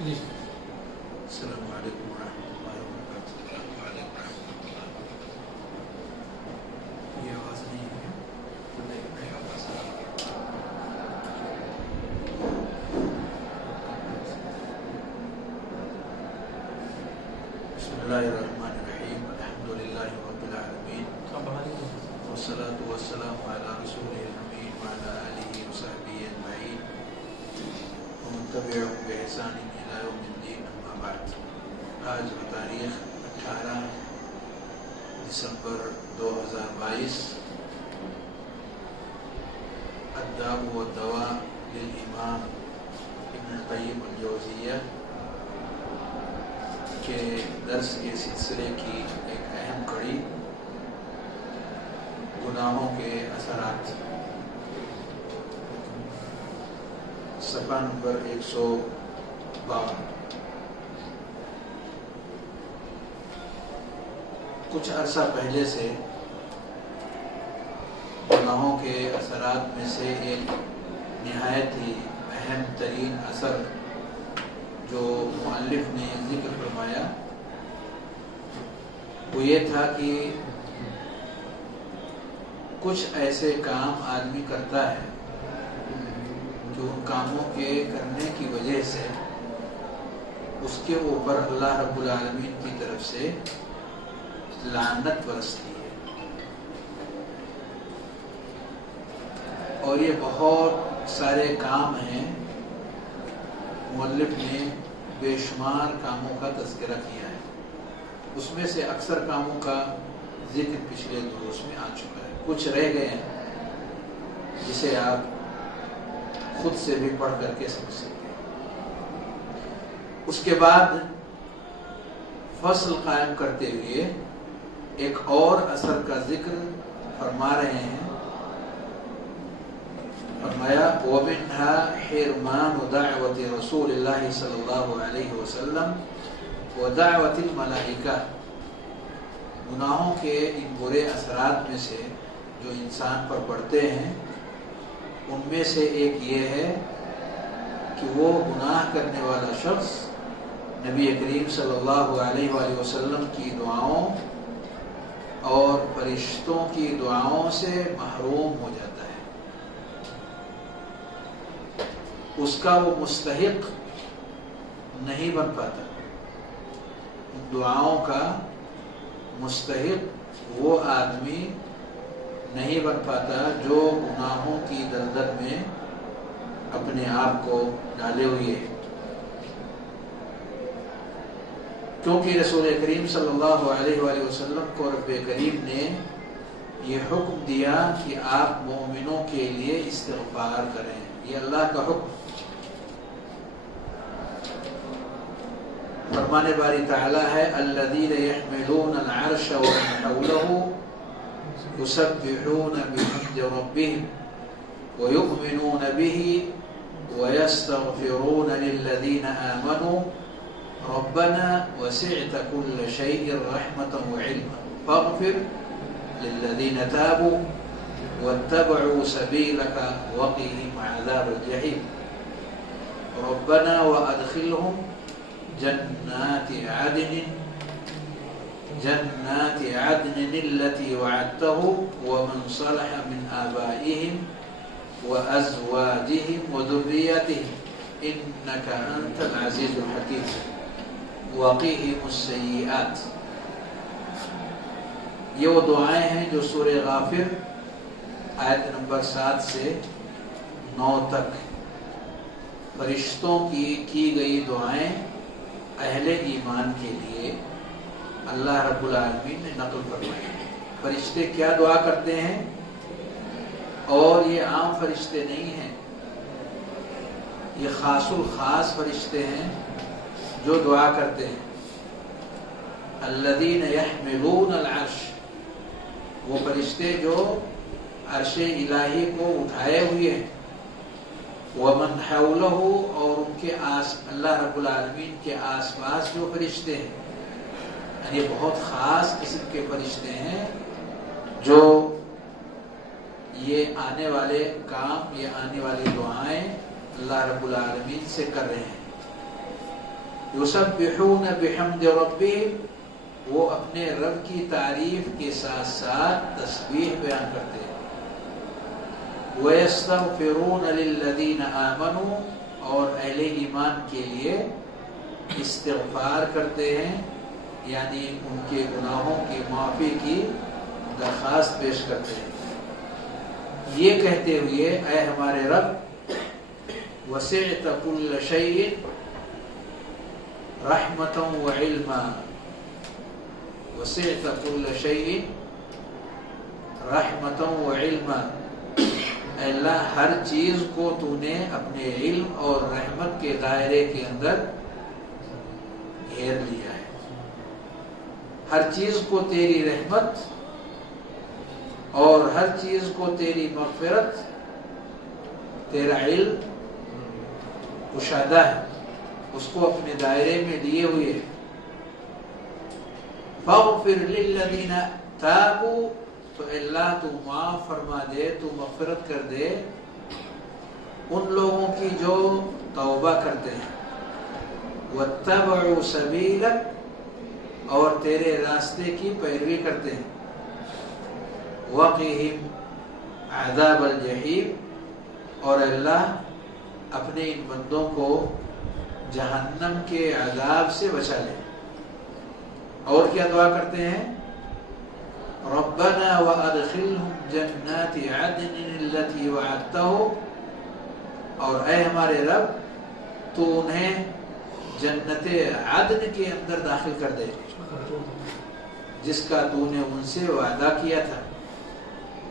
السلام علیکم ورحمۃ اللہ وبرکاتہ۔ وعلیکم ورحمۃ اللہ۔ یہ آواز نہیں ہے؟ بسم اللہ الرحمن الرحیم، الحمد للہ رب العالمین، والصلاة والسلام علی رسول الامین وعلی آلہ وصحبہ اجمعین ومن تبعهم بإحسان الی یوم الدین، اما بعد۔ آج بتاریخ 18 دسمبر 2022 الداء والدواء للامام ابن قیم الجوزیہ کے درس کے سلسلے کی ایک اہم کڑی گناہوں کے اثرات، صفحہ نمبر 152۔ کچھ عرصہ پہلے سے گناہوں کے اثرات میں سے ایک نہایت ہی اہم ترین اثر جو مؤلف نے ذکر فرمایا وہ یہ تھا کہ کچھ ایسے کام آدمی کرتا ہے جو ان کاموں کے کرنے کی وجہ سے اس کے اوپر اللہ رب العالمین کی طرف سے لعنت برستی ہے، اور یہ بہت سارے کام ہیں۔ مؤلف نے بے شمار کاموں کا تذکرہ کیا ہے، اس میں سے اکثر کاموں کا ذکر پچھلے دروس میں آ چکا ہے، کچھ رہ گئے ہیں جسے آپ خود سے بھی پڑھ کر کے سمجھ سکتے ہیں۔ اس کے بعد فصل قائم کرتے ہوئے ایک اور اثر کا ذکر فرما رہے ہیں۔ فرمایا وَمِنْهَا حِرْمَانُ دَعْوَةِ رسول اللہ صلی اللہ علیہ وسلم وَدَعْوَةِ الْمَلَائِكَةِ۔ گناہوں کے ان برے اثرات میں سے جو انسان پر پڑتے ہیں ان میں سے ایک یہ ہے کہ وہ گناہ کرنے والا شخص نبی کریم صلی اللہ علیہ وآلہ وسلم کی دعاؤں اور فرشتوں کی دعاؤں سے محروم ہو جاتا ہے، اس کا وہ مستحق نہیں بن پاتا، ان دعاؤں کا مستحق وہ آدمی نہیں بن پاتا جو گناہوں کی دلدل میں اپنے آپ کو ڈالے ہوئے ہے، کیونکہ رسول کریم صلی اللہ علیہ وآلہ وسلم کو رب کریم نے یہ حکم دیا کہ آپ مومنوں کے لیے استغفار کریں، یہ اللہ کا حکم۔ فرمان باری تعالی ہے الذین یحملون العرش ومن حولہ یسبحون بحمد ربهم ویؤمنون به ویستغفرون للذین آمنوا ربنا وسعت كل شيء رحمة وعلما فاغفر للذين تابوا واتبعوا سبيلك وقهم عذاب الجحيم ربنا وأدخلهم جنات عدن التي وعدتهم ومن صلح من آبائهم وأزواجهم وذرياتهم إنك أنت العزيز الحكيم وقهم السيئات۔ یہ وہ دعائیں ہیں جو سورہ غافر آیت نمبر 7 سے 9 تک فرشتوں کی گئی دعائیں اہل ایمان کے لیے اللہ رب العالمین نے نقل فرمائی ہیں۔ فرشتے کیا دعا کرتے ہیں، اور یہ عام فرشتے نہیں ہیں، یہ خاص الخاص فرشتے ہیں جو دعا کرتے ہیں۔ الذین یحملون العرش، وہ فرشتے جو عرش الہی کو اٹھائے ہوئے ہیں، ومن حولہ، اور ان کے اللہ رب العالمین کے آس پاس جو فرشتے ہیں، یعنی بہت خاص قسم کے فرشتے ہیں جو یہ آنے والے کام، یہ آنے والی دعائیں اللہ رب العالمین سے کر رہے ہیں۔ یسبحون بحمد ربہم، وہ اپنے رب کی تعریف کے ساتھ ساتھ تسبیح بیان کرتے ہیں. وَيَسْتَغْفِرُونَ لِلَّذِينَ آمَنُوا، اور اہل ایمان کے لیے استغفار کرتے ہیں، یعنی ان کے گناہوں کی معافی کی درخواست پیش کرتے ہیں، یہ کہتے ہوئے اے ہمارے رب وسعت كل شيء رحمة وعلما، وسعت كل شيء رحمة وعلما، اے اللہ ہر چیز کو تو نے اپنے علم اور رحمت کے دائرے کے اندر گھیر لیا ہے. ہر چیز کو تیری رحمت اور ہر چیز کو تیری مغفرت، تیرا علم کشادہ ہے، اس کو اپنے دائرے میں لیے ہوئے. فاغفر للذین تابوا، تو اللہ تو معاف فرما دے، تو مغفرت کر دے ان لوگوں کی جو توبہ کرتے ہیں. واتبعوا سبیلک، اور تیرے راستے کی پیروی کرتے ہیں. وقہم عذاب الجحیم، اور اللہ اپنے ان بندوں کو جہنم کے عذاب سے بچا لے. اور کیا دعا کرتے ہیں؟ ربنا وادخلهم جنات عدن التي وعدتهم، اور اے ہمارے رب تو انہیں جنت عدن کے اندر داخل کر دے جس کا تو نے ان سے وعدہ کیا تھا.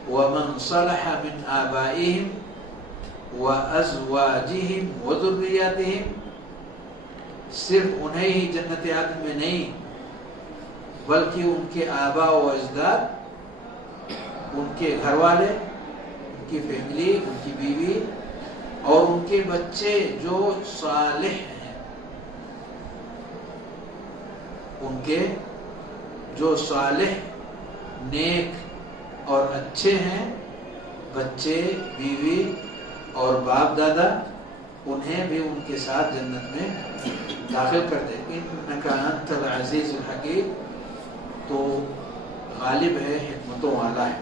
ومن صلح من آبائهم وازواجهم وذریاتهم، صرف انہیں ہی جنت عدن میں نہیں بلکہ ان کے آبا و اجداد، ان کے گھر والے، ان کی فیملی، ان کی بیوی اور ان کے بچے جو صالح ہیں، ان کے جو صالح نیک اور اچھے ہیں، بچے، بیوی اور باپ دادا، انہیں بھی ان کے ساتھ جنت میں داخل کر دے. انک انت العزیز الحکیم، تو غالب ہے، حکمتوں والا ہے.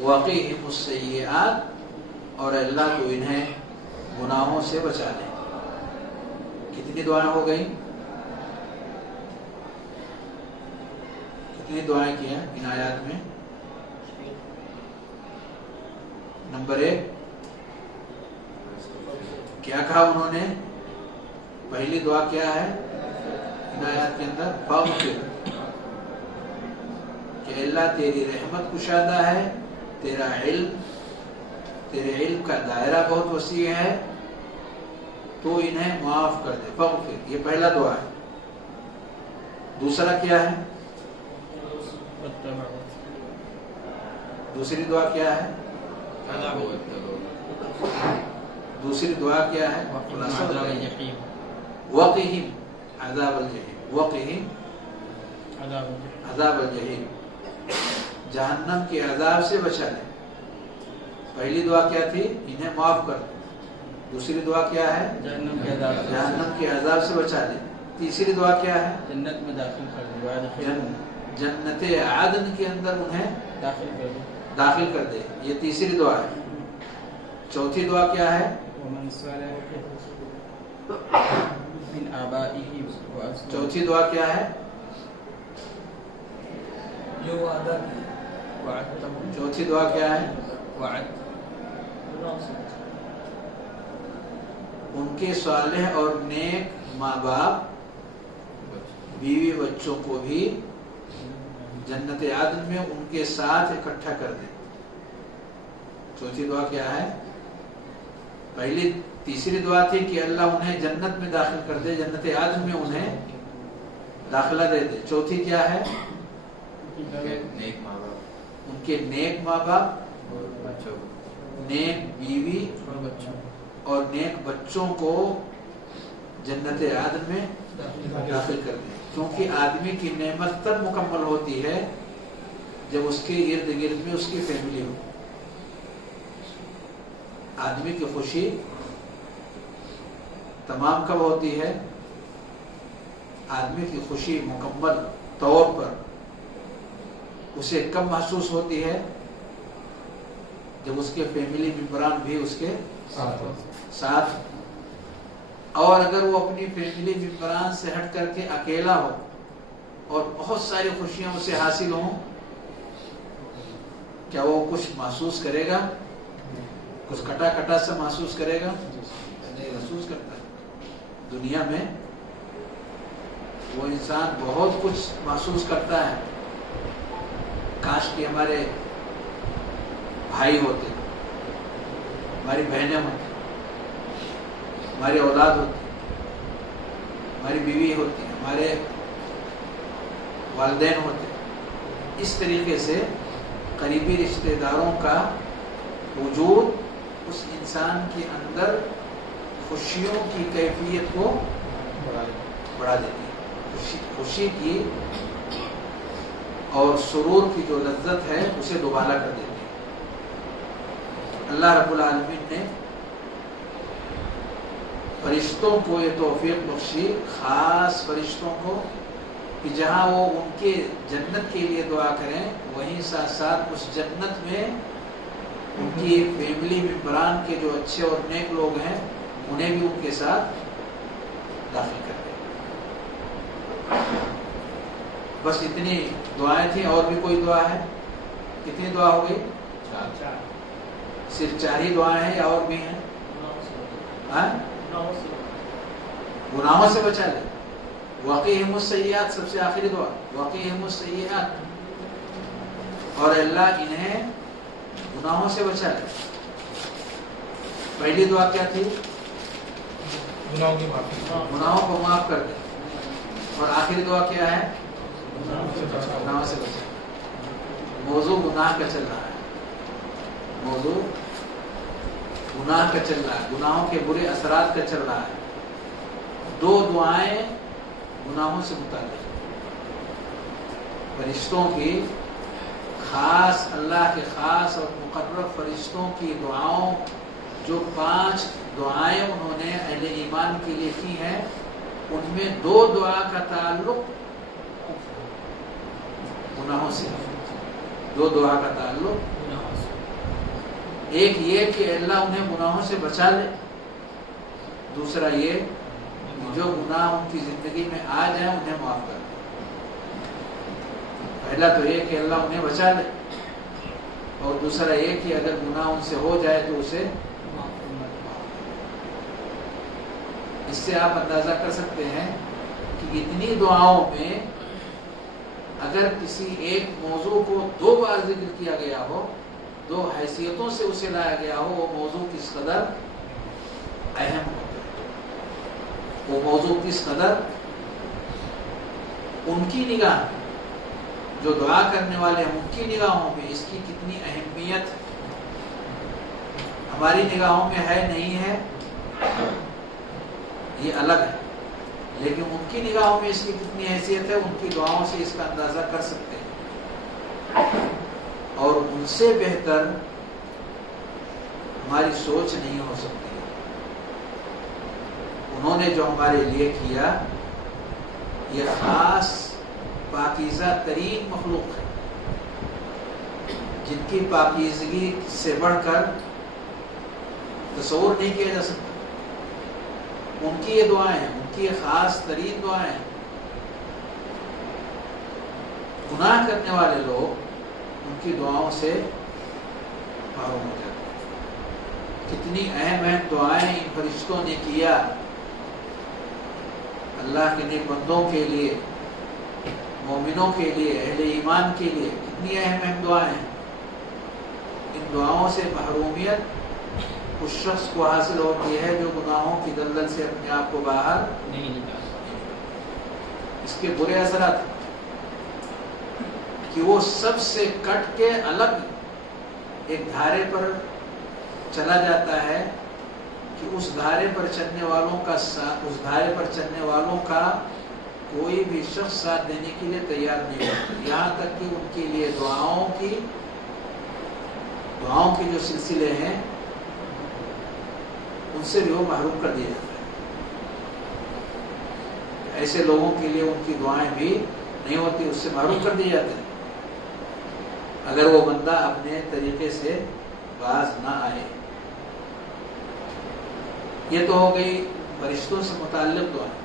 وقیہم السیئات، اور اللہ تو انہیں گناہوں سے بچا لے. کتنی دعائیں ہو گئی؟ کتنی دعائیں کی ہیں ان آیات میں؟ نمبر 1 کیا کہا انہوں نے؟ پہلی دعا کیا ہے ان آیات کے اندر؟ فاغفر، کہ اللہ تیری رحمت کشادہ ہے، تیرا علم، تیرے علم کا دائرہ بہت وسیع ہے، تو انہیں معاف کر دے. فاغفر، یہ پہلا دعا ہے. دوسرا کیا ہے؟ دوسری دعا کیا ہے؟ دوسری دعا کیا ہے؟ وقہم عذاب الجحیم، وقہم عذاب الجحیم، جہنم کے عذاب سے بچا لے. پہلی دعا کیا تھی؟ انہیں معاف کر. دوسری دعا کیا ہے؟ جہنم کے عذاب سے بچا لے. تیسری دعا کیا ہے؟ جنت میں داخل کر دے، جنت عدن کے اندر انہیں داخل کر دے. یہ تیسری دعا ہے. چوتھی دعا کیا ہے؟ چوتھی دعا کیا ہے؟ چوتھی دعا کیا ہے؟ ان کے صالح اور نیک ماں باپ، بیوی بچوں کو بھی جنت عدن میں ان کے ساتھ اکٹھا کر دے. چوتھی دعا کیا ہے؟ پہلی تیسری دعا تھی کہ اللہ انہیں جنت میں داخل کر دے، جنت عدن میں انہیں داخلہ دے دے. چوتھی کیا ہے؟ ان کے نیک ماں باپ، نیک بیوی اور نیک بچوں کو جنت عدن میں داخل کر دے. کیونکہ آدمی کی نعمت تب مکمل ہوتی ہے جب اس کے ارد گرد میں اس کی فیملی ہو. آدمی کی خوشی تمام کب ہوتی ہے؟ آدمی کی خوشی مکمل طور پر اسے کب محسوس ہوتی ہے؟ جب اس کے فیملی ممبران بھی اس کے ساتھ، اور اگر وہ اپنی فیملی ممبران سے ہٹ کر کے اکیلا ہو اور بہت ساری خوشیاں اسے حاصل ہوں، کیا وہ کچھ محسوس کرے گا؟ کچھ کٹا کٹا سا محسوس کرے گا؟ نہیں محسوس کرتا ہے۔ دنیا میں وہ انسان بہت کچھ محسوس کرتا ہے، کاش کہ ہمارے بھائی ہوتے، ہماری بہنیں ہوتی، ہماری اولاد ہوتی، ہماری بیوی ہوتی، ہمارے والدین ہوتے۔ اس طریقے سے قریبی رشتہ داروں کا وجود اس انسان کے اندر خوشیوں کی کیفیت کو بڑھا دیتی ہے، خوشی کی اور سرور کی جو لذت ہے اسے دوبالا کر دیتی ہے۔ اللہ رب العالمین نے فرشتوں کو یہ توفیق بخشی، خاص فرشتوں کو، کہ جہاں وہ ان کے جنت کے لیے دعا کریں، وہیں ساتھ ساتھ اس جنت میں ان کی فیملی ممبران کے جو اچھے اور نیک لوگ ہیں انہیں بھی ان کے ساتھ داخل کر دیں۔ بس اتنی دعائیں تھیں، اور بھی کوئی دعا ہے؟ کتنی دعا ہو گئی؟ صرف 4 ہی دعائیں ہیں یا اور بھی ہیں؟ گناہوں سے بچا لے، وقیہم السیئات، سب سے آخری دعا، وقیہم السیئات، اور اللہ انہیں گناہوں سے بچا لے۔ پہلی دعا کیا تھی؟ گناہوں کو معاف کر دے، اور آخری دعا کیا ہے؟ گناہوں سے بچا۔ موضوع گناہ کا چل رہا ہے، موضوع گناہ کا چل رہا ہے، گناہوں کے برے اثرات کا چل رہا ہے۔ 2 دعائیں گناہوں سے متعلق، فرشتوں کی خاص، اللہ کے خاص اور مقرر فرشتوں کی دعاؤں، جو 5 دعائیں انہوں نے اہل ایمان کے لیے کی ہیں، ان میں 2 دعا کا تعلق گناہوں سے، 2 دعا کا تعلق گناہوں سے۔ ایک یہ کہ اللہ انہیں گناہوں سے بچا لے، دوسرا یہ جو گناہ ان کی زندگی میں آ جائیں انہیں معاف کر دے۔ پہلا تو یہ کہ اللہ انہیں بچا لے، اور دوسرا یہ کہ اگر گناہ ان سے ہو جائے تو اسے معاف۔ اس سے آپ اندازہ کر سکتے ہیں کہ اتنی دعاؤں میں اگر کسی ایک موضوع کو 2 بار ذکر کیا گیا ہو، 2 حیثیتوں سے اسے لایا گیا ہو، وہ موضوع کس قدر اہم ہو، وہ موضوع کس قدر ان کی نگاہ، جو دعا کرنے والے ہیں ان کی نگاہوں میں اس کی کتنی اہمیت ہماری نگاہوں میں ہے نہیں ہے یہ الگ ہے، لیکن ان کی نگاہوں میں اس کی کتنی حیثیت ہے، ان کی دعاؤں سے اس کا اندازہ کر سکتے ہیں۔ اور ان سے بہتر ہماری سوچ نہیں ہو سکتی۔ انہوں نے جو ہمارے لیے کیا، یہ خاص پاکیزہ ترین مخلوق ہے، جن کی پاکیزگی سے بڑھ کر تصور نہیں کیا جا سکتا۔ ان کی یہ دعائیں ہیں، ان کی یہ خاص ترین دعائیں ہیں۔ گناہ کرنے والے لوگ ان کی دعاؤں سے محروم ہو جاتے ہیں۔ کتنی اہم اہم دعائیں ان فرشتوں نے کیا اللہ کے نیک بندوں کے لیے، مومنوں کے لیے، اہل ایمان کے لیے، کتنی اہم اہم دعائیں ہیں۔ ان دعاؤں سے محرومیت اس شخص کو حاصل ہوتی ہے جو گناہوں کی دلدل سے اپنے آپ کو باہر نہیں نکال سکتا۔ اس کے برے اثرات کہ وہ سب سے کٹ کے الگ ایک دھارے پر چلا جاتا ہے کہ اس دھارے پر چلنے والوں کا کوئی بھی شخص ساتھ دینے کے لیے تیار نہیں ہوتا، یہاں تک کہ ان کے لیے دعاؤں کے جو سلسلے ہیں ان سے بھی وہ محروم کر دیا جاتا ہے۔ ایسے لوگوں کے لیے ان کی دعائیں بھی نہیں ہوتی، اس سے محروم کر دیے جاتے ہیں اگر وہ بندہ اپنے طریقے سے باز نہ آئے۔ یہ تو ہو گئی فرشتوں سے متعلق دعائیں۔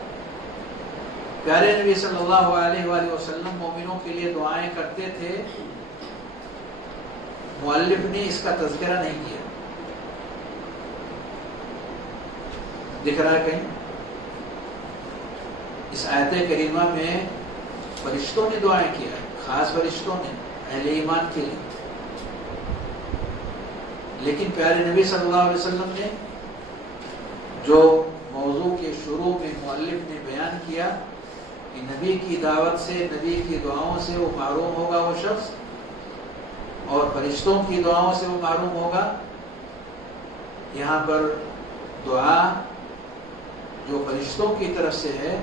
پیارے نبی صلی اللہ علیہ وآلہ وسلم مومنوں کے لیے دعائیں کرتے تھے، مؤلف نے اس کا تذکرہ نہیں کیا، دکھ رہا ہے کہیں؟ اس آیت کریمہ میں فرشتوں نے دعائیں کیا ہے، خاص فرشتوں نے اہل ایمان کے لیے، لیکن پیارے نبی صلی اللہ علیہ وسلم نے جو موضوع کے شروع میں مؤلف نے بیان کیا کہ نبی کی دعوت سے، نبی کی دعاؤں سے وہ محروم ہوگا وہ شخص، اور فرشتوں کی دعاؤں سے وہ محروم ہوگا۔ یہاں پر دعا جو فرشتوں کی طرف سے ہے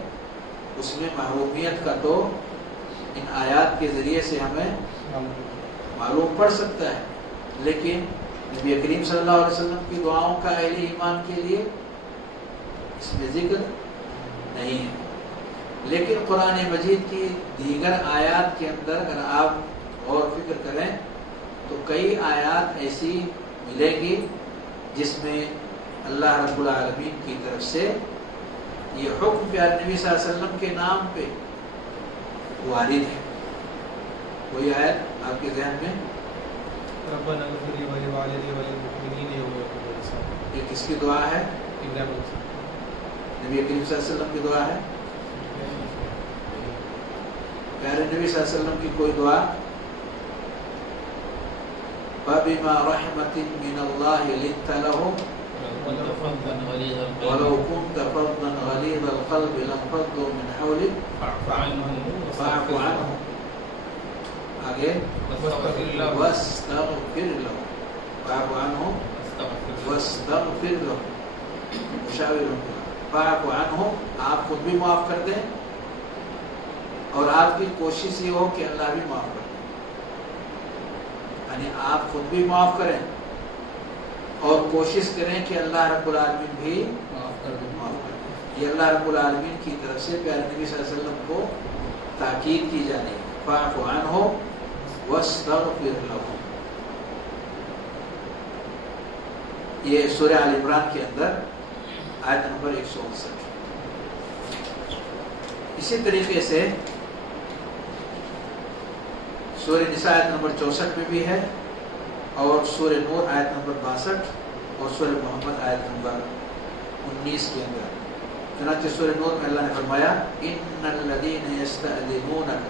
اس میں محرومیت کا تو ان آیات کے ذریعے سے ہمیں معلوم پڑ سکتا ہے، لیکن نبی کریم صلی اللہ علیہ وسلم کی دعاؤں کا اہل ایمان کے لیے اس میں ذکر نہیں ہے۔ لیکن قرآن مجید کی دیگر آیات کے اندر اگر آپ اور فکر کریں تو کئی آیات ایسی ملیں گی جس میں اللہ رب العالمین کی طرف سے یہ حکم پیارے نبی صلی اللہ علیہ وسلم کے نام پہ وارد ہے۔ کوئی آیت آپ کے ذہن میں؟ ربنا اغفر لی ولوالدی وللمؤمنین یوم یقوم الحساب، یہ کس کی دعا ہے؟ نبی کریم صلی اللہ علیہ وسلم کی دعا ہے؟ پیارے نبی صلی اللہ علیہ وسلم کی کوئی دعا؟ فَبِمَا رَحْمَةٍ مِّنَ اللَّهِ لِنْتَ لَهُمْ وَلَوْ كُنْتَ فَظًّا غَلِيظَ الْقَلْبِ لَانفَضُّوا مِنْ حَوْلِكَ فَاعْفُ عَنْهُمْ۔ آگے وَاسْتَغْفِرْ لَهُمْ، فَاعْفُ عَنْهُمْ وَاسْتَغْفِرْ لَهُمْ، مشاورہم، فَاعْفُ عَنْهُمْ، آپ خود بھی معاف کر دیں اور آپ کی کوشش یہ ہو کہ اللہ بھی معاف کر دیں، یعنی آپ خود بھی معاف کریں اور کوشش کریں کہ اللہ رب العالمین بھی معاف کر دیں۔ یہ اللہ رب العالمین کی طرف سے پیارے نبی صلی اللہ علیہ وسلم کو تاکید کی جا رہی ہے، فاعف عنہم واستغفر لہم۔ یہ سورہ آل عمران کے اندر آیت نمبر 159۔ اسی طریقے سے سورہ نساء آیت نمبر 64 میں بھی ہے، اور سورہ نور آیت نمبر 62 اور سورہ محمد آیت نمبر 19 کے اندر۔ چنانچہ سورہ نور میں اللہ نے فرمایا ان الذین یستأذنونک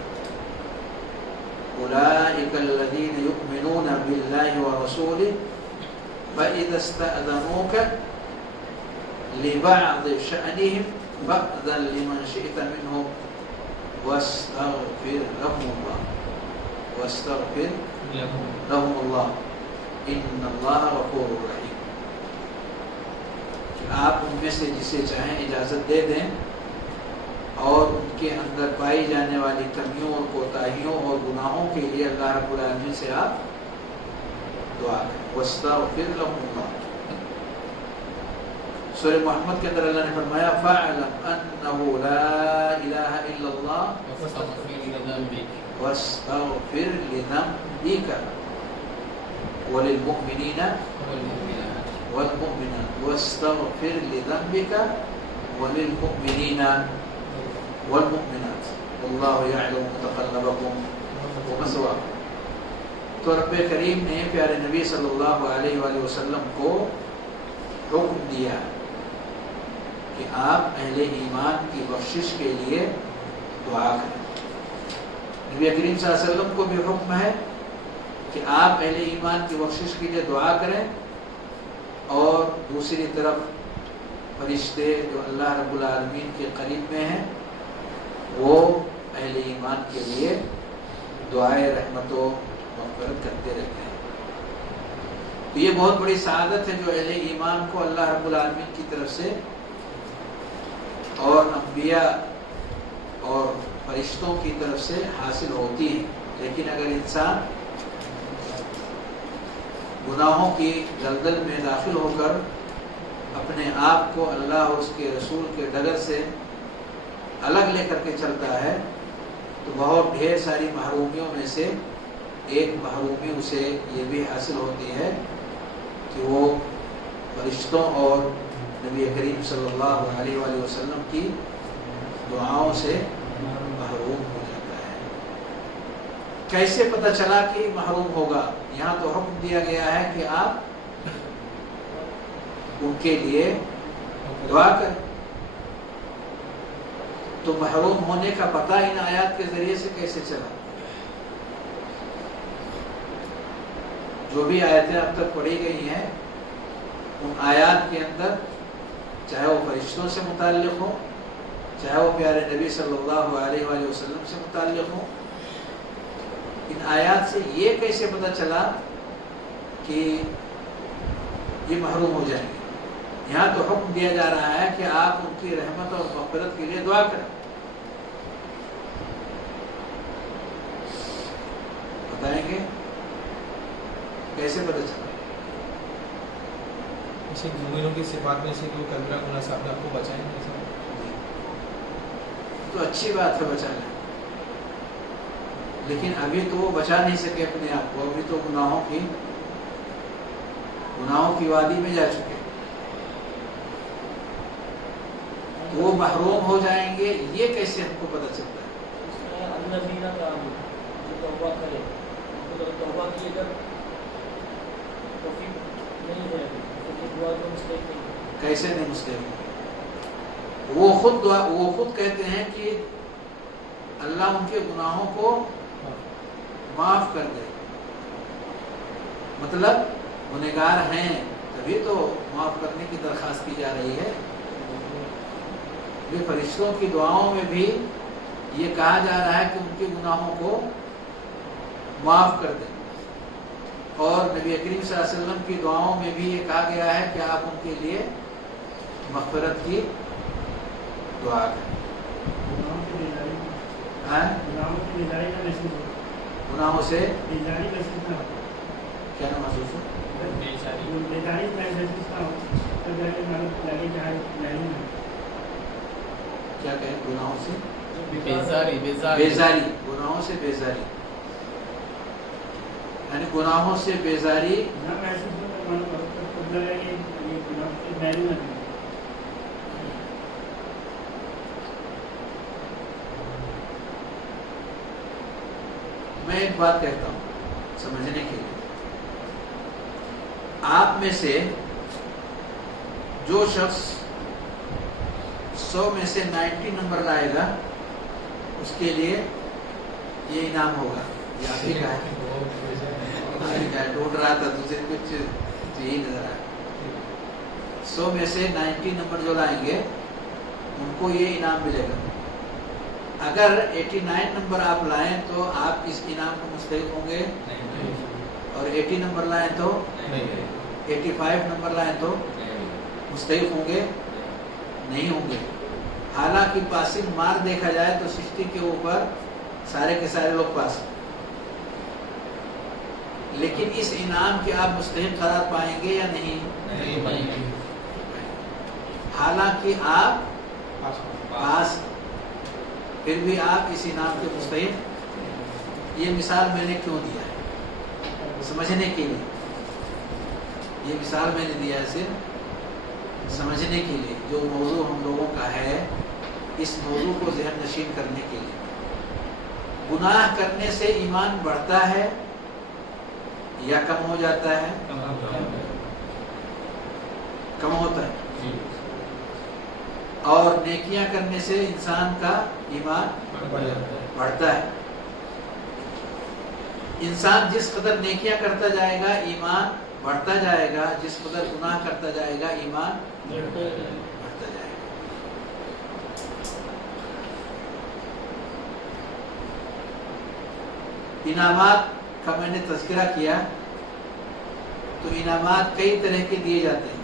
اولئک الذین یؤمنون باللہ ورسولہ فإذا استأذنوک لبعض شأنهم فأذن لمن شئت منهم واستغفر لهم اللہ واستغفر لهم اللہ ان اللہ غفور رحیم۔ کہ آپ ان میں سے جسے چاہیں اجازت دے دیں اور ان کے اندر پائی جانے والی کمیوں اور کوتاہیوں اور گناہوں کے لیے اللہ رب العالمین سے آپ دعا کریں، واستغفر لهم اللہ۔ سورہ محمد کے اندر اللہ نے فرمایا فَاعْلَمْ أَنَّهُ لَا إِلَهَ إِلَّا اللَّهُ واستغفر لذنبك وللمؤمنين والمؤمنات واستغفر لذنبك وللمؤمنين والمؤمنات والله يعلم متقلبكم ومثواكم۔ تو رب کریم نے پیارے نبی صلی اللہ علیہ وآلہ وسلم کو حکم دیا کہ آپ اہل ایمان کی بخشش کے لیے دعا کریں۔ نبی کریم صلی اللہ علیہ وسلم کو بھی حکم ہے کہ آپ اہل ایمان کی بخشش کے لیے دعا کریں، اور دوسری طرف فرشتے جو اللہ رب العالمین کے قریب میں ہیں وہ اہل ایمان کے لیے دعائے رحمت و مغفرت کرتے رہتے ہیں۔ تو یہ بہت بڑی سعادت ہے جو اہل ایمان کو اللہ رب العالمین کی طرف سے اور انبیاء اور فرشتوں کی طرف سے حاصل ہوتی ہے۔ لیکن اگر انسان گناہوں کی دلدل میں داخل ہو کر اپنے آپ کو اللہ اور اس کے رسول کے ڈگر سے الگ لے کر کے چلتا ہے تو بہت ڈھیر ساری محرومیوں میں سے ایک محرومی اسے یہ بھی حاصل ہوتی ہے کہ وہ فرشتوں اور نبی کریم صلی اللہ علیہ وآلہ وسلم کی دعاؤں سے محروم ہو جاتا ہے۔ کیسے پتہ چلا کہ محروم ہوگا؟ یہاں تو حکم دیا گیا ہے کہ آپ ان کے لیے دعا کریں، تو محروم ہونے کا پتہ ان آیات کے ذریعے سے کیسے چلا؟ جو بھی آیتیں اب تک پڑھی گئی ہیں ان آیات کے اندر، چاہے وہ فرشتوں سے متعلق ہوں، چاہے وہ پیارے نبی صلی اللہ علیہ وآلہ وسلم سے متعلق ہوں، ان آیات سے یہ کیسے پتہ چلا کہ یہ محروم ہو جائیں گے؟ یہاں تو حکم دیا جا رہا ہے کہ آپ ان کی رحمت اور مغفرت کے لیے دعا کریں۔ بتائیں گے کیسے پتہ چلا؟ اسے مومنوں کی صفات میں سے کہ وہ کبیرہ گناہ سے اپنے آپ کو بچائیں گے، تو اچھی بات ہے بچا لیں، لیکن ابھی تو وہ بچا نہیں سکے اپنے آپ کو، ابھی تو گناہوں کی وادی میں جا چکے، تو وہ محروم ہو جائیں گے، یہ کیسے ہم کو پتہ چلتا ہے؟ الذین تابوا، جو توبہ کرے، تو توبہ کی اگر توفیق نہیں ہے تو دعا تو مسٹیک نہیں ہے۔ کیسے نہیں مسلم؟ وہ خود کہتے ہیں کہ اللہ ان کے گناہوں کو معاف کر دے، مطلب گنہگار ہیں تبھی تو معاف کرنے کی درخواست کی جا رہی ہے۔ یہ فرشتوں کی دعاؤں میں بھی یہ کہا جا رہا ہے کہ ان کے گناہوں کو معاف کر دیں، اور نبی کریم صلی اللہ علیہ وسلم کی دعاؤں میں بھی یہ کہا گیا ہے کہ آپ ان کے لیے مغفرت کی دعا کریں۔ گناہوں سے کیا نہ محسوس ہو؟ کیا کہیں؟ گناہوں سے بیزاری، گناہوں سے بیزاری، یعنی گناہوں سے بیزاری۔ میں ایک بات کہتا ہوں سمجھنے کے لیے، آپ میں سے جو شخص 100 میں سے 90 نمبر لائے گا اس کے لیے یہ انعام ہوگا۔ یہ آپ ہی کا ہے، ڈھونڈ رہا تھا دوسرے کچھ یہی نظر آیا۔ 100 میں سے 90 نمبر جو لائیں گے ان کو یہ انعام ملے گا۔ اگر 89 نمبر آپ لائیں تو آپ اس انعام کو مستحق ہوں گے، اور 80 نمبر لائیں تو 85 نمبر لائیں تو مستحق ہوں گے نہیں ہوں گے۔ حالانکہ پاسنگ مار دیکھا جائے تو 60 کے اوپر سارے کے سارے لوگ پاس ہیں، لیکن اس انعام کے آپ مستحق قرار پائیں گے یا نہیں؟ حالانکہ آپ پاس، پھر بھی آپ اس انعام کے مستحق۔ یہ مثال میں نے کیوں دیا ہے؟ سمجھنے کے لیے، یہ مثال میں نے دیا ہے صرف سمجھنے کے لیے۔ جو موضوع ہم لوگوں کا ہے اس موضوع کو ذہن نشین کرنے کے لیے۔ گناہ کرنے سے ایمان بڑھتا ہے یا کم ہو جاتا ہے؟ کم ہوتا ہے۔ اور نیکیاں کرنے سے انسان کا ایمان بڑھتا ہے۔ انسان جس قدر نیکیاں کرتا جائے گا ایمان بڑھتا جائے گا، جس قدر گناہ کرتا جائے گا ایمان بڑھتا جائے گا۔ انعامات کا میں نے تذکرہ کیا تو انعامات کئی طرح کے دیے جاتے ہیں۔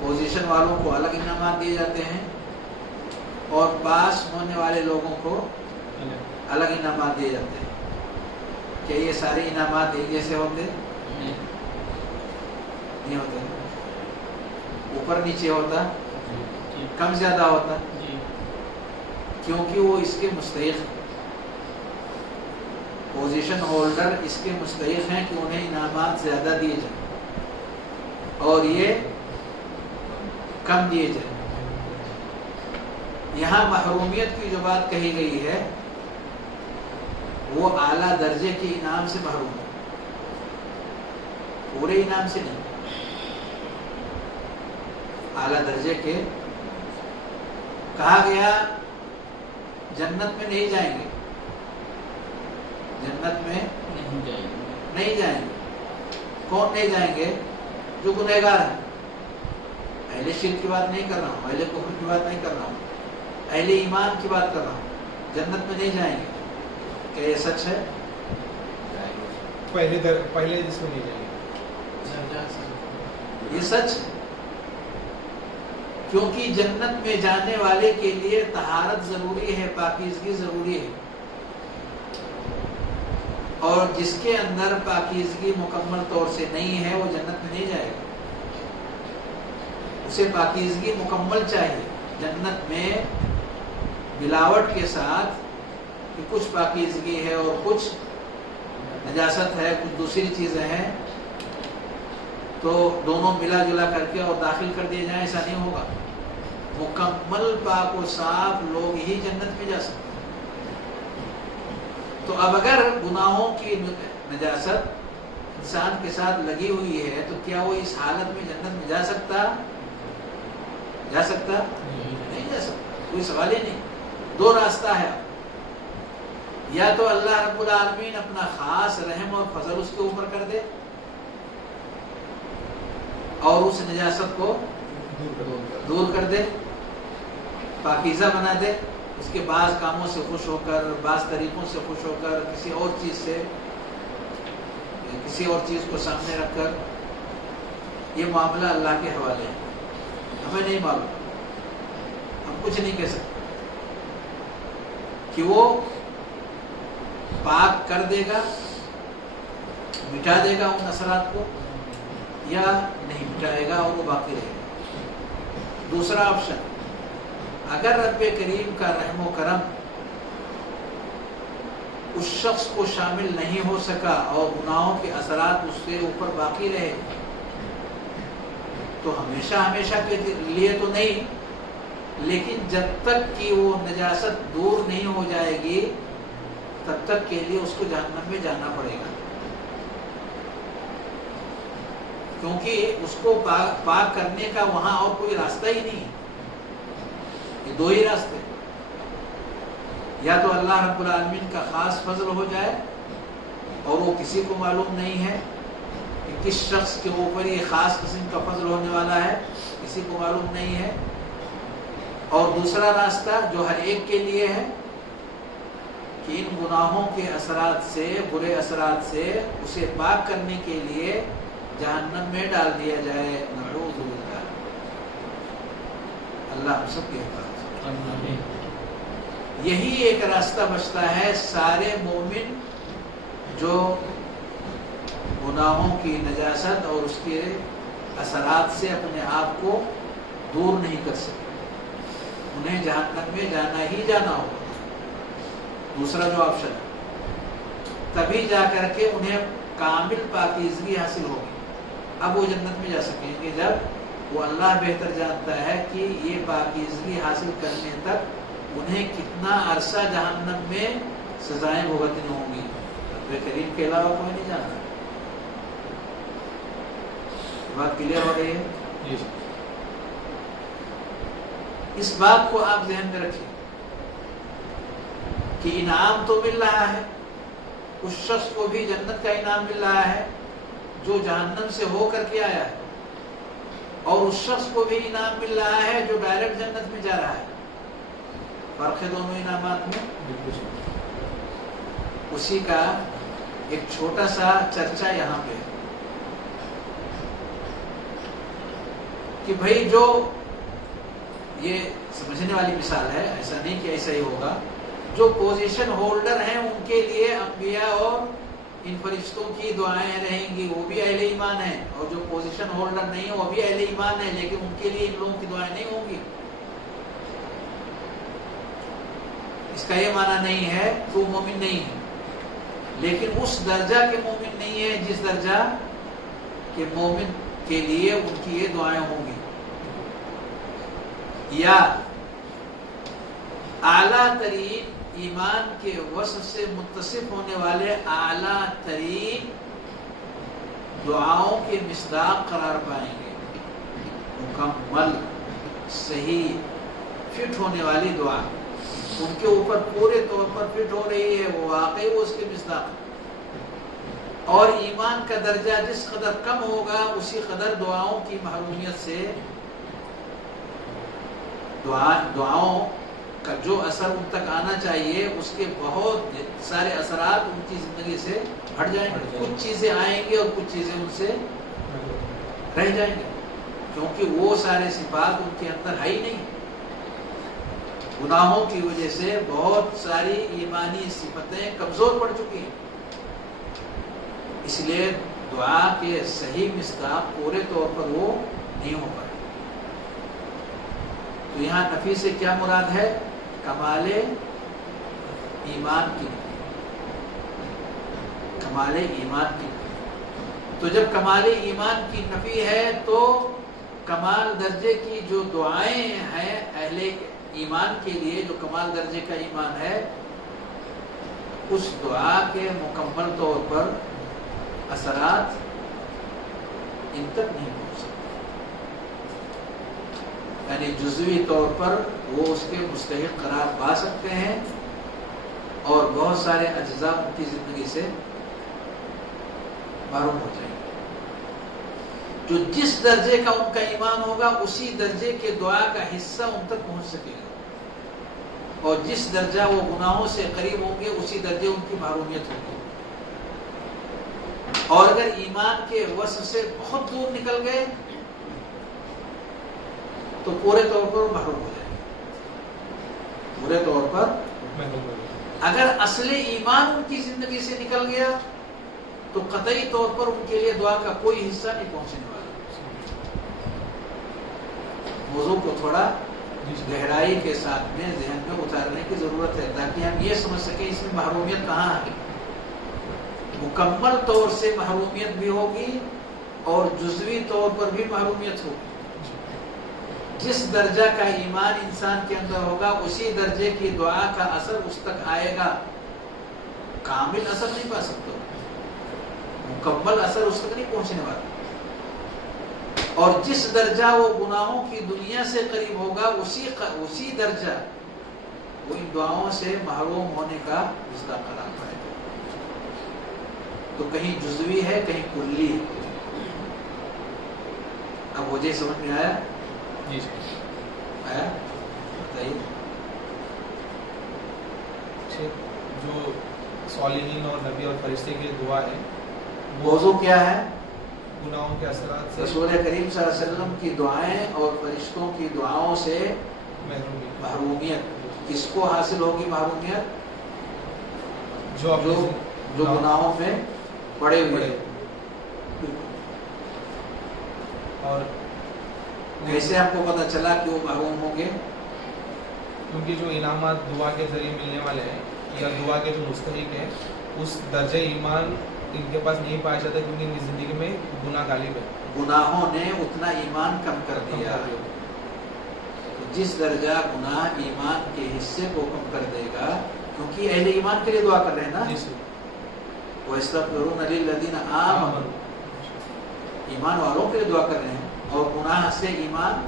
پوزیشن والوں کو الگ انعامات دیے جاتے ہیں، اور پاس ہونے والے لوگوں کو الگ انعامات دیے جاتے ہیں۔ کیا یہ سارے انعامات ایک جیسے ہوتے؟ نہیں ہوتے، اوپر نیچے ہوتا، کم زیادہ ہوتا۔ کیونکہ وہ اس کے مستحق ہیں، پوزیشن ہولڈر اس کے مستحق ہیں کہ انہیں انعامات زیادہ دیے جائیں اور یہ کم دیے جائیں۔ یہاں محرومیت کی جو بات کہی گئی ہے وہ اعلیٰ درجے کے انعام سے محروم ہے، پورے انعام سے نہیں، اعلیٰ درجے کے۔ کہا گیا جنت میں نہیں جائیں گے، جنت میں نہیں جائیں گے۔ کون نہیں جائیں گے؟ جو گنہگار ہیں۔ اہل شرک کی بات نہیں کر رہا ہوں، اہل کفر کی بات نہیں کر رہا ہوں، اہل ایمان کی بات کر رہا ہوں۔ جنت میں نہیں جائیں گے، کیا یہ سچ ہے؟ پہلے جس میں نہیں جائیں گے، یہ سچ ہے، کیونکہ جنت میں جانے والے کے لیے طہارت ضروری ہے، پاکیزگی ضروری ہے، اور جس کے اندر پاکیزگی مکمل طور سے نہیں ہے وہ جنت میں نہیں جائے گا۔ اسے پاکیزگی مکمل چاہیے۔ جنت میں ملاوٹ کے ساتھ کہ کچھ پاکیزگی ہے اور کچھ نجاست ہے، کچھ دوسری چیزیں ہیں، تو دونوں ملا جلا کر کے اور داخل کر دیے جائیں، ایسا نہیں ہوگا۔ مکمل پاک و صاف لوگ ہی جنت میں جا سکتے ہیں۔ تو اب اگر گناہوں کی نجاست انسان کے ساتھ لگی ہوئی ہے تو کیا وہ اس حالت میں جنت میں جا سکتا؟ نہیں جا سکتا، کوئی سوال ہی نہیں۔ دو راستہ ہے، یا تو اللہ رب العالمین اپنا خاص رحم اور فضل اس کے اوپر کر دے اور اس نجاست کو دور کر دے، پاکیزہ بنا دے، اس کے بعض کاموں سے خوش ہو کر، بعض طریقوں سے خوش ہو کر، کسی اور چیز کو سامنے رکھ کر۔ یہ معاملہ اللہ کے حوالے ہے، ہمیں نہیں معلوم، ہم کچھ نہیں کہہ سکتے کہ وہ پاک کر دے گا، مٹا دے گا ان اثرات کو، یا نہیں مٹائے گا اور وہ باقی رہے گا۔ دوسرا آپشن، اگر رب کریم کا رحم و کرم اس شخص کو شامل نہیں ہو سکا اور گناہوں کے اثرات اس کے اوپر باقی رہے، تو ہمیشہ کے لیے تو نہیں، لیکن جب تک کہ وہ نجاست دور نہیں ہو جائے گی تب تک کے لیے اس کو جہنم میں جانا پڑے گا، کیونکہ اس کو پاک کرنے کا وہاں اور کوئی راستہ ہی نہیں ہے۔ یہ دو ہی راستے، یا تو اللہ رب العالمین کا خاص فضل ہو جائے اور وہ کسی کو معلوم نہیں ہے کہ کس شخص کے اوپر یہ خاص قسم کا فضل ہونے والا ہے، کسی کو معلوم نہیں ہے، اور دوسرا راستہ جو ہر ایک کے لیے ہے کہ ان گناہوں کے اثرات سے، برے اثرات سے اسے پاک کرنے کے لیے جہنم میں ڈال دیا جائے، نعوذ باللہ۔ اللہ ہم سب کی حفاظت۔ یہی ایک راستہ بچتا ہے سارے مومن جو گناہوں کی نجاست اور اس کے اثرات سے اپنے آپ کو دور نہیں کر سکتے، انہیں جہنم میں جانا ہی جانا ہوگا۔ دوسرا جو آپشن ہے، تبھی جا کر کے انہیں کامل پاکیزگی حاصل ہوگی، اب وہ جنت میں جا سکیں گے جب وہ اللہ بہتر جانتا ہے کہ یہ پاکیزگی حاصل کرنے تک انہیں کتنا عرصہ جہنم میں سزائیں بھگتنی ہوں گی۔ رب کریم کے علاوہ کوئی نہیں جانتا۔ بات کلیئر ہو رہی ہے؟ اس بات کو آپ ذہن میں رکھیں کہ انعام تو مل رہا ہے، اس شخص کو بھی جنت کا انعام مل رہا ہے جو جہنم سے ہو کر کے آیا ہے، اور اس شخص کو بھی انعام مل رہا ہے جو ڈائریکٹ جنت میں جا رہا ہے۔ فرق ہے دونوں انعامات میں۔ اسی کا ایک چھوٹا سا چرچا یہاں پہ ہے کہ بھائی جو یہ سمجھنے والی مثال ہے، ایسا نہیں کہ ایسا ہی ہوگا، جو پوزیشن ہولڈر ہیں ان کے لیے انبیاء اور ان فرشتوں کی دعائیں رہیں گی، وہ بھی اہل ایمان ہیں، اور جو پوزیشن ہولڈر نہیں ہیں وہ بھی اہل ایمان ہیں، لیکن ان کے لیے ان لوگوں کی دعائیں نہیں ہوں گی۔ اس کا یہ معنی نہیں ہے کہ وہ مومن نہیں ہے، لیکن اس درجہ کے مومن نہیں ہے جس درجہ کے مومن کے لیے ان کی یہ دعائیں ہوں گی، یا اعلیٰ ترین ایمان کے وصف سے متصف ہونے والے اعلیٰ ترین دعاؤں کے مصداق قرار پائیں گے، مکمل صحیح فٹ ہونے والی دعا ان کے اوپر پورے طور پر فٹ ہو رہی ہے، وہ واقعی وہ اس کے مصداق ہے۔ اور ایمان کا درجہ جس قدر کم ہوگا اسی قدر دعاؤں کی محرومیت سے دعاؤں کا جو اثر ان تک آنا چاہیے اس کے بہت سارے اثرات ان کی زندگی سے ہٹ جائیں گے، کچھ چیزیں آئیں گی اور کچھ چیزیں ان سے رہ جائیں گے، کیونکہ وہ سارے صفات ان کے اندر ہے ہی نہیں۔ گناہوں کی وجہ سے بہت ساری ایمانی صفتیں کمزور پڑ چکی ہیں، اس لیے دعا کے صحیح مصداق پورے طور پر وہ نہیں ہو پائے۔ تو یہاں نفی سے کیا مراد ہے؟ کمال ایمان کی نفی، کمال ایمان کی نفی۔ تو جب کمال ایمان کی نفی ہے تو کمال درجے کی جو دعائیں ہیں اہل ایمان کے لیے، جو کمال درجے کا ایمان ہے، اس دعا کے مکمل طور پر اثرات ان تک نہیں پہنچ سکتے، یعنی جزوی طور پر وہ اس کے مستحق قرار پا سکتے ہیں اور بہت سارے اجزاء ان کی زندگی سے محروم ہو جائیں گے۔ جو جس درجے کا ان کا ایمان ہوگا اسی درجے کے دعا کا حصہ ان تک پہنچ سکے گا، اور جس درجہ وہ گناہوں سے قریب ہوں گے اسی درجے ان کی محرومیت ہوگی۔ اور اگر ایمان کے وصف سے بہت دور نکل گئے تو پورے طور پر محروم ہو جائیں گے، پورے طور پر۔ اگر اصل ایمان ان کی زندگی سے نکل گیا تو قطعی طور پر ان کے لیے دعا کا کوئی حصہ نہیں پہنچنے والا۔ موضوع کو تھوڑا گہرائی کے ساتھ میں ذہن میں اتارنے کی ضرورت ہے تاکہ ہم یہ سمجھ سکیں اس میں محرومیت کہاں ہے۔ مکمل طور سے محرومیت بھی ہوگی اور جزوی طور پر بھی محرومیت ہوگی۔ جس درجہ کا ایمان انسان کے اندر ہوگا اسی درجے کی دعا کا اثر اس تک آئے گا، کامل اثر نہیں پا سکتا، مکمل اثر اس تک نہیں پہنچنے والا۔ اور جس درجہ وہ گناہوں کی دنیا سے قریب ہوگا اسی درجہ وہ ان دعاؤں سے محروم ہونے کا مصداق قرار پائے گا۔ تو کہیں جزوی ہے کہیں کلی ہے۔ اب وجہ سمجھ میں آیا؟ جی آیا؟ بتائیے۔ جو صالحین اور نبی اور فرشتے کی دعا ہے، موضوع کیا ہے؟ گناہوں کے اثرات سے رسول کریم صلی اللہ علیہ وسلم کی دعائیں اور فرشتوں کی دعاؤں سے محرومیت۔ کس کو حاصل ہوگی محرومیت؟ جو گناہوں میں پڑے ہوئے۔ اور کیسے ہم کو پتہ چلا کہ وہ محروم ہوں گے؟ کیونکہ جو انعامات دعا کے ذریعے ملنے والے ہیں یا دعا کے جو مستحق ہیں اس درجہ ایمان ان کے پاس نہیں پایا جاتا، کیونکہ ان کی زندگی میں گناہ غالب ہے۔ گناہوں نے اتنا ایمان کم کر دیا، جس درجہ گناہ ایمان کے حصے کو کم کر دے گا، کیونکہ اہل ایمان کے لیے دعا کر رہے ہیں نا، وَيَسْتَغْفِرُونَ لِلَّذِينَ آمَنُوا، ایمان والوں کے لیے دعا کر رہے ہیں، اور گناہ سے ایمان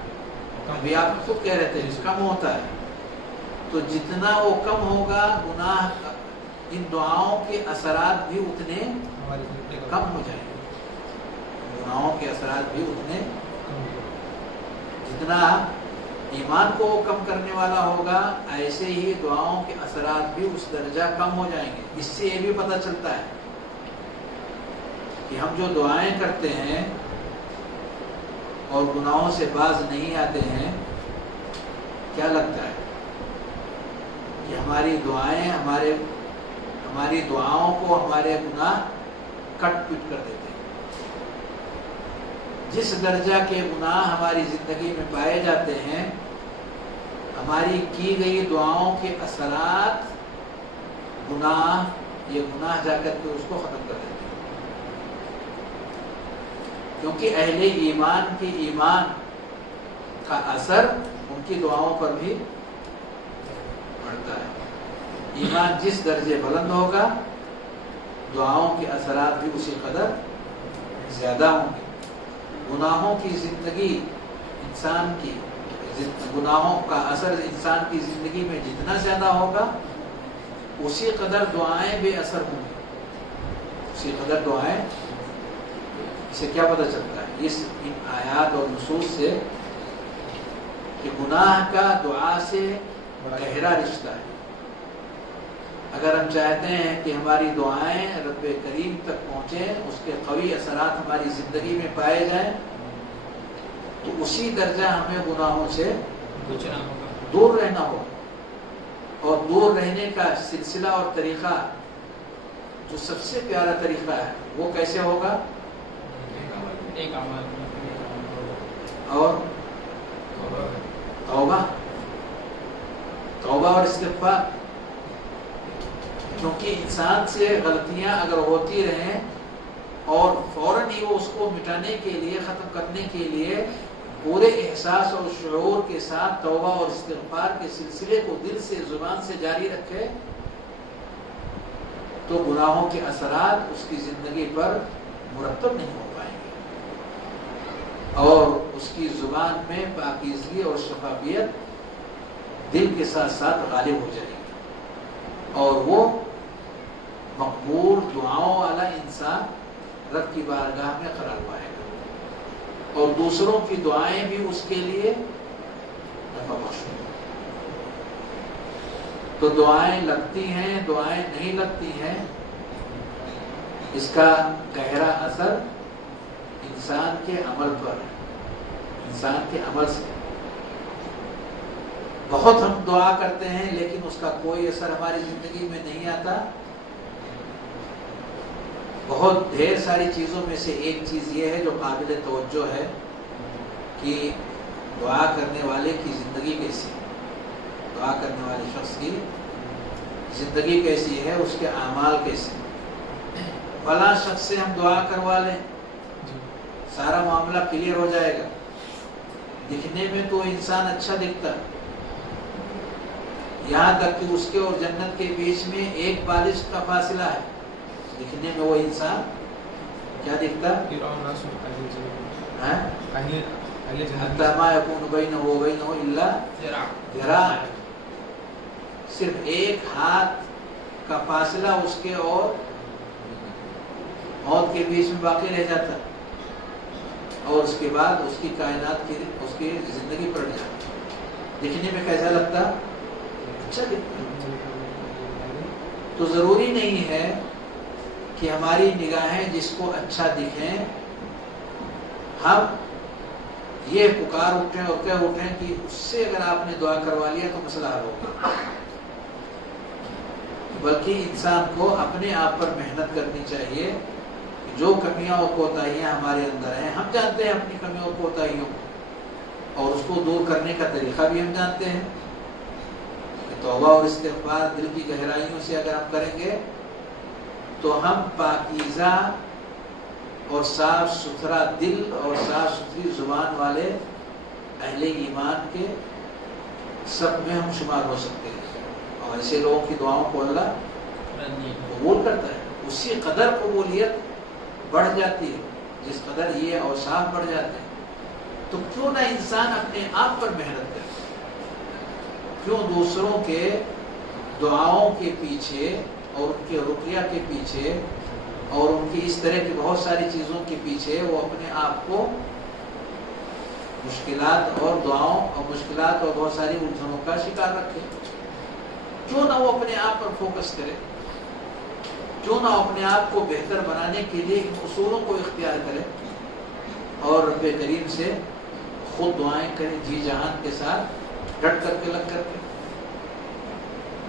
ابھی آپ خود کہہ رہے تھے کم ہوتا ہے، تو جتنا وہ کم ہوگا گناہ ان دعاؤں کے اثرات بھی اتنے کم ہو جائیں گے، گناہوں کے اثرات بھی اتنے، جتنا ایمان کو کم کرنے والا ہوگا ایسے ہی دعاؤں کے اثرات بھی اس درجہ کم ہو جائیں گے۔ اس سے یہ بھی پتہ چلتا ہے کہ ہم جو دعائیں کرتے ہیں اور گناہوں سے باز نہیں آتے ہیں، کیا لگتا ہے کہ ہماری دعائیں ہماری دعاؤں کو ہمارے گناہ کٹ پٹ کر دیتے ہیں۔ جس درجہ کے گناہ ہماری زندگی میں پائے جاتے ہیں ہماری کی گئی دعاؤں کے اثرات گناہ جا کر کے اس کو ختم کر دیتے ہیں، کیونکہ اہل ایمان کی ایمان کا اثر ان کی دعاؤں پر بھی پڑتا ہے۔ ایمان جس درجے بلند ہوگا دعاؤں کے اثرات بھی اسی قدر زیادہ ہوں گے۔ گناہوں کی زندگی گناہوں کا اثر انسان کی زندگی میں جتنا زیادہ ہوگا اسی قدر دعائیں بے اثر ہوں گی، اسی قدر دعائیں۔ اسے کیا پتہ چلتا ہے ان آیات اور نصوص سے کہ گناہ کا دعا سے گہرا رشتہ ہے۔ اگر ہم چاہتے ہیں کہ ہماری دعائیں رب کریم تک پہنچیں، اس کے قوی اثرات ہماری زندگی میں پائے جائیں، تو اسی درجہ ہمیں گناہوں سے دور رہنا ہوگا۔ اور دور رہنے کا سلسلہ اور طریقہ جو سب سے پیارا طریقہ ہے وہ کیسے ہوگا؟ اور توبہ اور استغفار۔ کیونکہ انسان سے غلطیاں اگر ہوتی رہیں اور فوراً ہی وہ اس کو مٹانے کے لیے، ختم کرنے کے لیے پورے احساس اور شعور کے ساتھ توبہ اور استغفار کے سلسلے کو دل سے، زبان سے جاری رکھے، تو گناہوں کے اثرات اس کی زندگی پر مرتب نہیں ہو پائیں گے اور اس کی زبان میں پاکیزگی اور شفافیت دل کے ساتھ ساتھ غالب ہو جائے گی اور وہ مقبول دعاؤں والا انسان رب کی بارگاہ میں قرار پائے گا اور دوسروں کی دعائیں بھی اس کے لیے نفع بخش ہوں گی۔ تو دعائیں لگتی ہیں، دعائیں نہیں لگتی ہیں، اس کا گہرا اثر انسان کے عمل پر، انسان کے عمل سے۔ بہت ہم دعا کرتے ہیں لیکن اس کا کوئی اثر ہماری زندگی میں نہیں آتا۔ بہت ڈھیر ساری چیزوں میں سے ایک چیز یہ ہے جو قابل توجہ ہے کہ دعا کرنے والے کی زندگی کیسی ہے، دعا کرنے والے شخص کی زندگی کیسی ہے، اس کے اعمال کیسے ہیں۔ فلاں شخص سے ہم دعا کروا لیں، سارا معاملہ کلیئر ہو جائے گا، دکھنے میں تو انسان اچھا دکھتا، یہاں تک کہ اس کے اور جنت کے بیچ میں ایک بالش کا فاصلہ ہے، دکھنے میں وہ انسان کیا دکھتا؟ حتی ما یکون بینہ و بینہ الا ذراع، صرف ایک ہاتھ کا فاصلہ اس کے اور موت کے بیچ میں باقی رہ جاتا اور اس کے بعد اس کی کائنات کی اس کی زندگی پلٹ جاتی۔ دکھنے میں کیسا لگتا؟ اچھا دکھتا۔ تو ضروری نہیں ہے کہ ہماری نگاہیں جس کو اچھا دکھیں، ہم یہ پکار اٹھیں اور کہہ اٹھیں کہ اس سے اگر آپ نے دعا کروا لیا تو مسئلہ حل ہوگا، بلکہ انسان کو اپنے آپ پر محنت کرنی چاہیے۔ جو کمیاں اور کوتاہیاں ہمارے اندر ہیں، ہم جانتے ہیں اپنی کمیوں اور کوتاہیوں کو، اور اس کو دور کرنے کا طریقہ بھی ہم جانتے ہیں کہ توبہ اور استغفار دل کی گہرائیوں سے اگر ہم کریں گے تو ہم پاکیزہ اور صاف ستھرا دل اور صاف ستھری زبان والے اہل ایمان کے سب میں ہم شمار ہو سکتے ہیں، اور ایسے لوگوں کی دعاؤں کو اللہ قبول کرتا ہے۔ اسی قدر قبولیت بڑھ جاتی ہے جس قدر یہ اوصاف بڑھ جاتے ہیں۔ تو کیوں نہ انسان اپنے آپ پر محنت کرے، کیوں دوسروں کے دعاؤں کے پیچھے اور ان کے رقیہ کے پیچھے اور ان کی اس طرح کی بہت ساری چیزوں کے پیچھے وہ اپنے آپ کو مشکلات اور دعاؤں اور مشکلات اور بہت ساری الجھنوں کا شکار رکھے۔ کیوں نہ وہ اپنے آپ پر فوکس کرے، کیوں نہ اپنے آپ کو بہتر بنانے کے لیے ان اصولوں کو اختیار کرے اور رب کریم سے خود دعائیں کریں جی جہان کے ساتھ، ڈٹ کر کے لگ کر کے،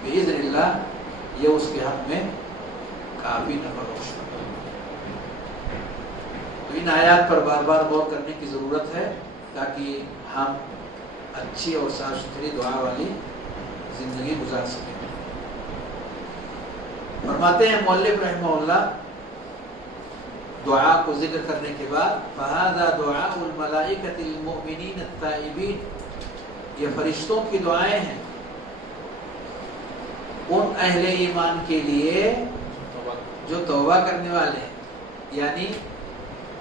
باذن اللہ یہ اس کے حق میں کافی نفع بخش ہوگا۔ تو ان آیات پر بار بار غور کرنے کی ضرورت ہے تاکہ ہم اچھی اور صاف ستھری دعا والی زندگی گزار سکیں۔ فرماتے ہیں مؤلف رحمہ اللہ دعا کو ذکر کرنے کے بعد فَهَذَا دُعَاءُ الْمَلَائِكَةِ الْمُؤْمِنِينَ التَّائِبِينَ، یہ فرشتوں کی دعائیں ہیں ان اہل ایمان کے لیے جو توبہ کرنے والے ہیں۔ یعنی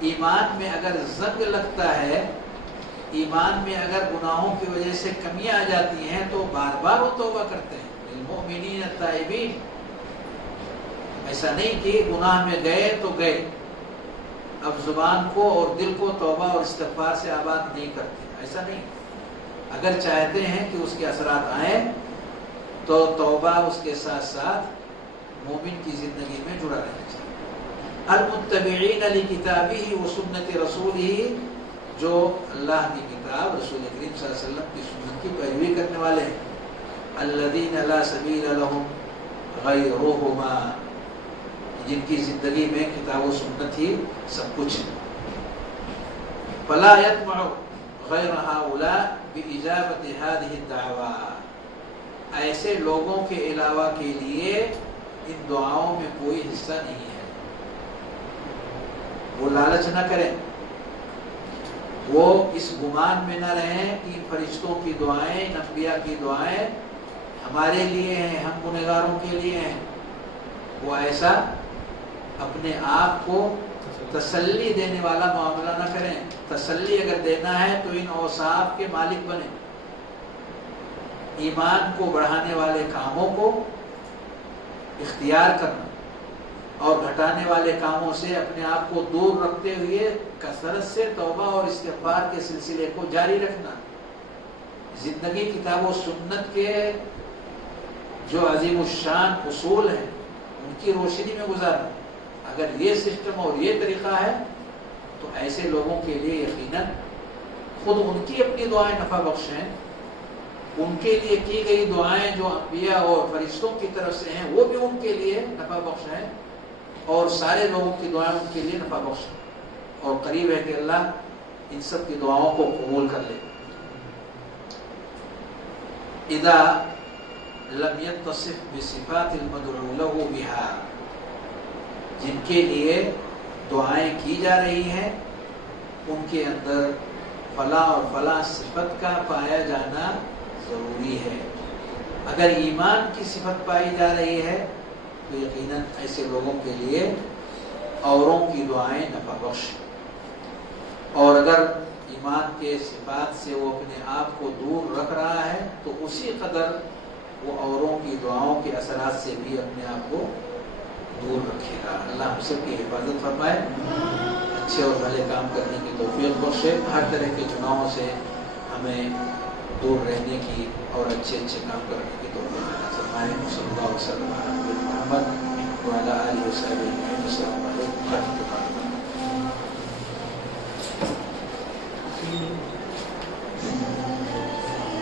ایمان میں اگر زنگ لگتا ہے، ایمان میں اگر گناہوں کی وجہ سے کمیاں آ جاتی ہیں تو بار بار وہ توبہ کرتے ہیں۔ للمؤمنین التائبین، ایسا نہیں کہ گناہ میں گئے تو گئے، اب زبان کو اور دل کو توبہ اور استغفار سے آباد نہیں کرتے، ایسا نہیں۔ اگر چاہتے ہیں کہ اس کے اثرات آئیں تو توبہ اس کے ساتھ ساتھ مومن کی زندگی میں جڑا رہنا چاہیے۔ المتبعین لکتابہ و سنت رسولہ، جو اللہ کی کتاب رسول کریم صلی اللہ علیہ وسلم کی سنت کی پیروی کرنے والے ہیں۔ الذین لا سبیل لہم غیرہما، جن کی زندگی میں کتاب و سنت ہی سب کچھ ہے۔ فلا یطمع غیر ہؤلاء بإجابۃ ہذہ الدعوات، ایسے لوگوں کے علاوہ کے لیے ان دعاؤں میں کوئی حصہ نہیں ہے۔ وہ لالچ نہ کریں، وہ اس گمان میں نہ رہیں کہ فرشتوں کی دعائیں، انبیاء کی دعائیں ہمارے لیے ہیں، ہم گنہگاروں کے لیے ہیں۔ وہ ایسا اپنے آپ کو تسلی دینے والا معاملہ نہ کریں۔ تسلی اگر دینا ہے تو ان اوصاف کے مالک بنیں، ایمان کو بڑھانے والے کاموں کو اختیار کرنا اور گھٹانے والے کاموں سے اپنے آپ کو دور رکھتے ہوئے کثرت سے توبہ اور استغفار کے سلسلے کو جاری رکھنا۔ زندگی کتاب و سنت کے جو عظیم الشان اصول ہیں ان کی روشنی میں گزارنا۔ اگر یہ سسٹم اور یہ طریقہ ہے تو ایسے لوگوں کے لیے یقیناً خود ان کی اپنی دعائیں نفع بخش ہیں، ان کے لیے کی گئی دعائیں جو انبیاء اور فرشتوں کی طرف سے ہیں وہ بھی ان کے لیے نفع بخش ہیں، اور سارے لوگوں کی دعائیں ان کے لیے نفع بخش ہیں، اور قریب ہے کہ اللہ ان سب کی دعاؤں کو قبول کر لے۔ اذا لم يتصف بصفات المدعو له بها، جن کے لیے دعائیں کی جا رہی ہیں ان کے اندر فلاں اور فلاں صفت کا پایا جانا ضروری ہے۔ اگر ایمان کی صفت پائی جا رہی ہے تو یقیناً ایسے لوگوں کے لیے اوروں کی دعائیں نفع بخش، اور اگر ایمان کے صفات سے وہ اپنے آپ کو دور رکھ رہا ہے تو اسی قدر وہ اوروں کی دعاؤں کے اثرات سے بھی اپنے آپ کو دور رکھے گا۔ اللہ ہم سب کی حفاظت فرمائے، اچھے اور بھلے کام کرنے کی توفیق بخشے، ہر طرح کے گناہوں سے ہمیں دور رہنے کی اور اچھے اچھے کام کرنے کی توفیق عطا فرمائے۔ صلی اللہ علیہ وسلم محمد وعلی آلہ وصحبہ۔ السلام علیکم ورحمۃ اللہ۔